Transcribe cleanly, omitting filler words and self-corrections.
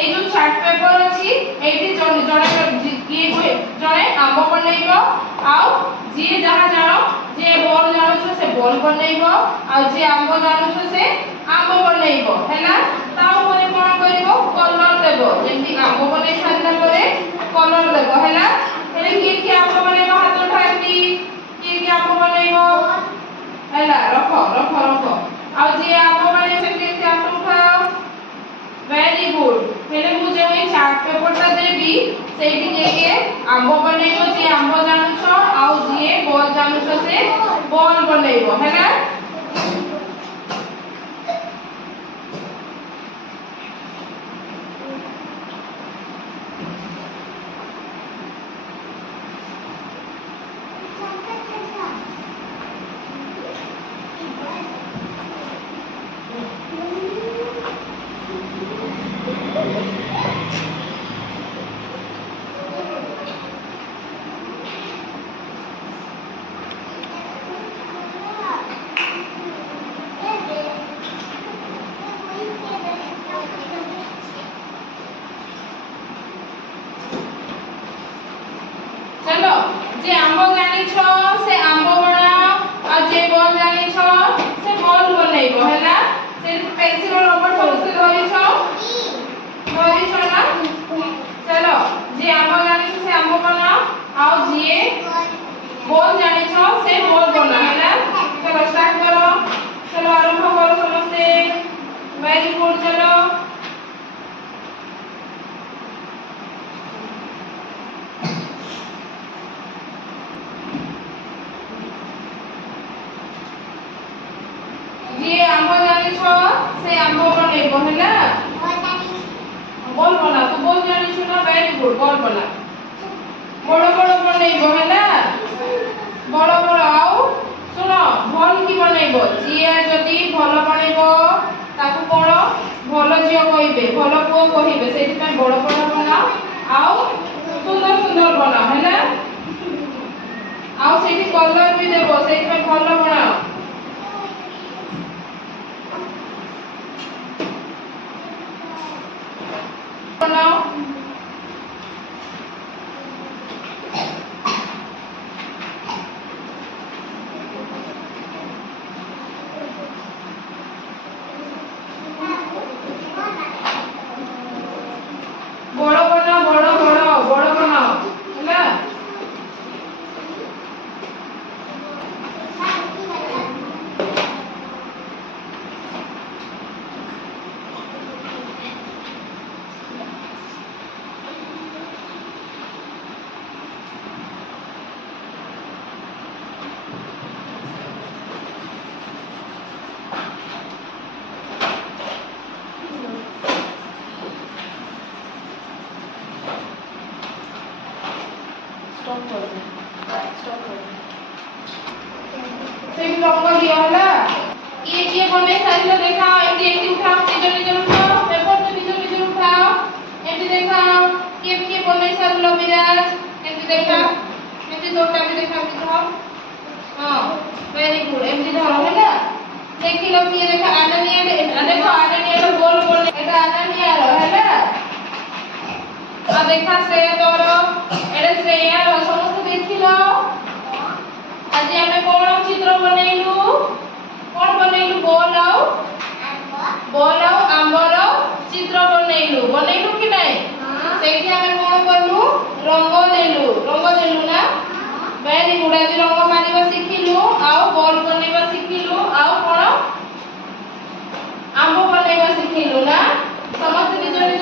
এই যে chart paper আছে এইটি জনে জনে আম্ব বনাইব আউ যে যাহা জানো যে বল জানুছ সে বল বনাইব আউ যে আম্ব জানুছ সে আম্ব বনাইব হেলা তা উপরে কোন করিব কলর দেব যেমনি আম্ব বনাই সারিলা পরে কলর দেব হেলা হেলে কি আম্ব বনাইব হাত উঠাইবি কি আম্ব বনাইব হেলা রখ রখ রখ আউ যে আম্ব বনাইব সে কি হাত উঠাও वेरी गुड हेले मु जे ओई चार्ट पेपर ता देबी सेठी के आंबो बनेइबो जे आंबो जानुछ आउ जे बॉल जानुछ से बॉल बनेइबो हैना चलो जे आंबो जानिछ से आंबो बनाओ आ जे बॉल जानिछ से बॉल बनाइबो हैला से पेंसिल और रबर समस्त धरिछ ना चलो जे आंबो जानिछ से आंबो बनाओ आ जे बॉल जानिछ से बॉल बना हैला चलो स्टार्ट करो चलो आरंभ करो समस्त वेरी गुड चलो जे आंबो जानिछ से आंबो बनेइबो हैला बॉल बना तू बॉल जानिछ ना वेरी गुड बॉल बना बड़ बड़ बनेइबो हैला बड़ बड़ आउ सुनो भल की बनेइबो जे जदी भल बनेइबो ताकू कोन भल जियो कहिबे भल पुओ कहिबे सेति पे बड़ बड़ बनाओ आउ सुंदर सुंदर बनाओ हैला आउ सेति कलर भी देबो सेति पे भल बनाओ बनाओ बड़ बनाओ बड़ बड़ बड़ बनाओ हैला स्टॉप कर दे स्टॉप कर दे सेम रंग दिया होला ये बने साइज देखाओ एटी उठाओ निज निज उठाओ पेपर तो निज निज उठाओ एटी देखाओ के बने सारलो विराज एटी देखाओ एटी दोटा भी दिखाओ हां वेरी गुड एटी धरो हैला देखिलो कि देखा आननिया देखो आननिया गोल गोल एटा आननिया रो हैला आ देखा से तोरो एटा श्रेया रो समस्त देखिलो आज हमें कोन चित्र बनैलु बॉल आउ आंबर चित्र बनैलु कि नहीं सेठी हमें कोन करलु रंग देलु ना वेरी गुड आज रंग मारिबा सिखिलु आउ बॉल